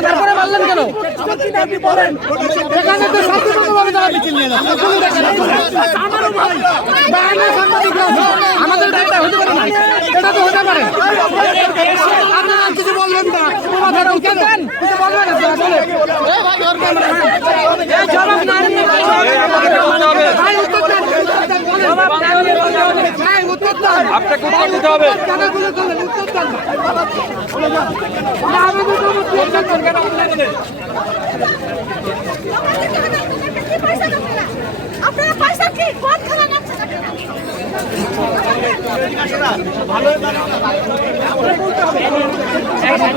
তারপরে মারলেন কেন এখানে তো শান্তিপূর্ণভাবে তারা মিছিল নিয়ে যাচ্ছে আমারও ভাই না আপনারা দেন। কিছু বলবেন না আপনারা এই ভাই ওর ক্যামেরা হ্যাঁ। এই জবাব না নিয়ে ভাই উত্তর দেন জবাব না নিয়ে ভাই উত্তর দেন। আপনাকে উত্তর দিতে হবে। কানাগুলো করলেন উত্তর দেন না আমি তো উত্তর দেন কেন আপনারা পয়সা কি? কোন খেলা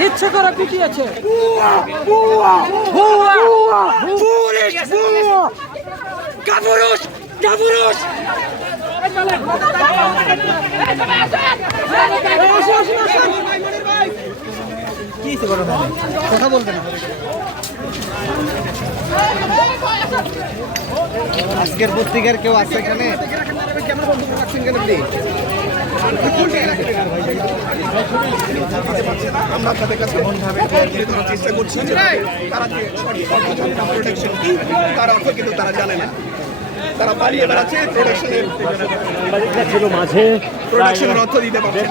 ইচ্ছে করে পিটিয়েছে। পুলিশ কাপুরুষ কাপুরুষ। আজকের পত্রিকার কেউ আছে এখানে? আমরা তাদের কাছে এমনভাবে তুলে ধরার চেষ্টা করছি। যে তারা প্রোটেকশন কি অর্থ কিন্তু তারা জানে না। তারা পালিয়ে বেড়াচ্ছে প্রোটেকশনের ছিল মাঝে প্রোটেকশনের অর্থ দিতে পারছে না।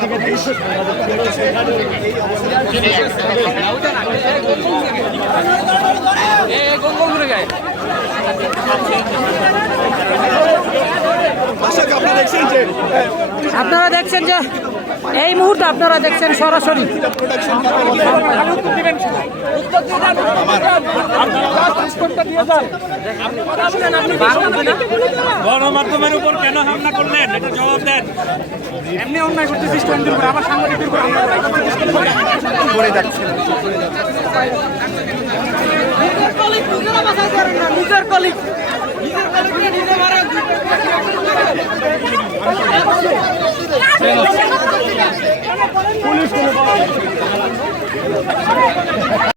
এই অবস্থা আপনারা দেখছেন যে এই মুহূর্তে আপনারা দেখছেন সরাসরি। গণমাধ্যমের উপর কেন হামলা করলেন? এটা জবাব দেন। এমনি অন্যায় করতেছি স্টুডেন্টদের উপর আবার সাংবাদিকদের উপর করে। করে যাচ্ছে। নিজের কলিগ নিজের কলিগকে নিজে মারা 分かりました。